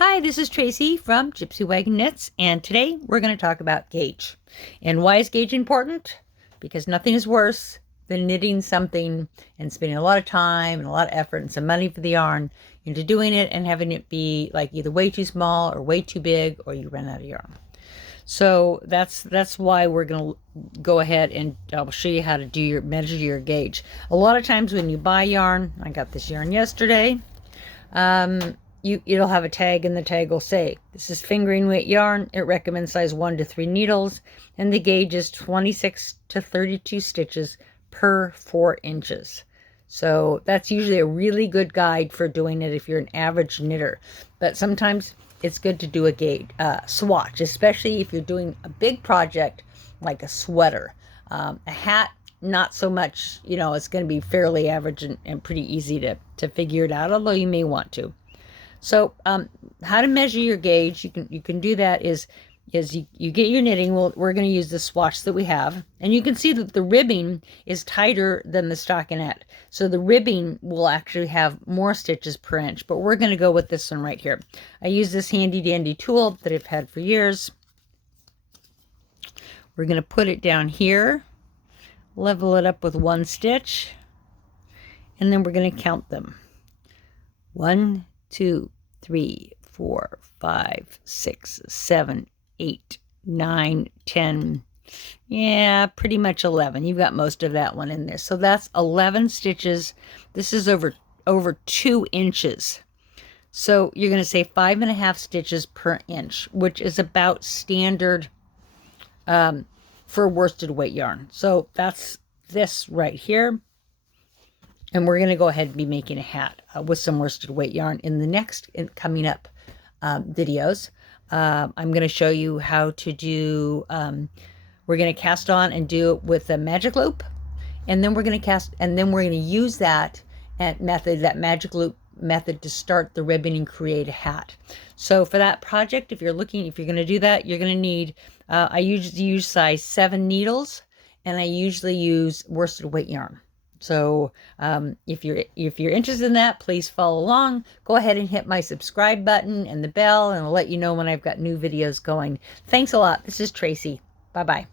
Hi, this is Tracy from Gypsy Wagon Knits, and today we're going to talk about gauge. And why is gauge important? Because nothing is worse than knitting something and spending a lot of time and a lot of effort and some money for the yarn into doing it and having it be like either way too small or way too big, or you run out of yarn. So that's why we're going to go ahead and I'll show you how to measure your gauge. A lot of times when you buy yarn, I got this yarn yesterday, it'll have a tag, and the tag will say, this is fingering weight yarn. It recommends size 1 to 3 needles, and the gauge is 26 to 32 stitches per 4 inches. So that's usually a really good guide for doing it if you're an average knitter. But sometimes it's good to do a gauge swatch, especially if you're doing a big project like a sweater. A hat, not so much. It's going to be fairly average and pretty easy to figure it out, although you may want to. So how to measure your gauge, you can do that is you get your knitting. We're going to use the swatch that we have, and you can see that the ribbing is tighter than the stockinette. So the ribbing will actually have more stitches per inch, but we're going to go with this one right here. I use this handy dandy tool that I've had for years. We're going to put it down here, level it up with 1 stitch, and then we're going to count them. 1, 2, 3, 4, 5, 6, 7, 8, 9, 10. Yeah, pretty much 11. You've got most of that one in there. So that's 11 stitches. This is over 2 inches. So you're going to say 5.5 stitches per inch, which is about standard for worsted weight yarn. So that's this right here. And we're going to go ahead and be making a hat with some worsted weight yarn in the next coming up videos. I'm going to show you how to do, we're going to cast on and do it with a magic loop. And then we're going to cast, and then we're going to use that magic loop method to start the ribbon and create a hat. So for that project, if you're going to do that, you're going to need, I usually use size 7 needles, and I usually use worsted weight yarn. So if you're interested in that, please follow along. Go ahead and hit my subscribe button and the bell, and I'll let you know when I've got new videos going. Thanks a lot. This is Tracy. Bye-bye.